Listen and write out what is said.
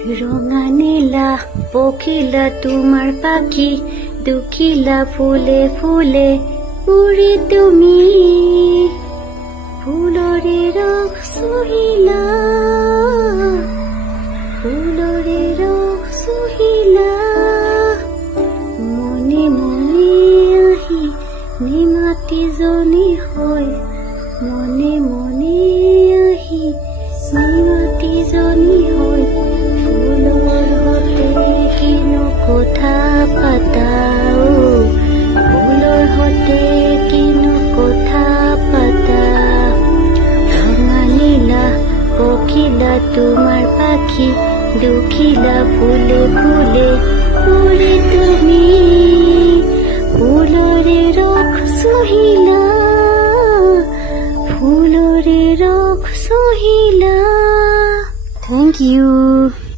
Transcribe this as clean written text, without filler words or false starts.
রঙা নীলা পখিলা তোমার পাখি দুখিলা ফুলে ফুলে উড়ি তুমি ফুলরে রখ সুহিলা ফুলরে রখ সুহিলা মনে মনে আহি নিমাতি জনী হয় মনে মনে আহি নিমাতি জনী হয় ফুলৰ হতে কিনো কথা পাতাও ফুলৰ হতে কিনো কথা পাতা ৰঙা নীলা পখিলা তোমাৰ পাখি দুখিলা ফুলে ফুলে উৰি তুমি ফুলৰে ৰখ সুহিলা ফুলৰে ৰখ সুহিলা Thank you.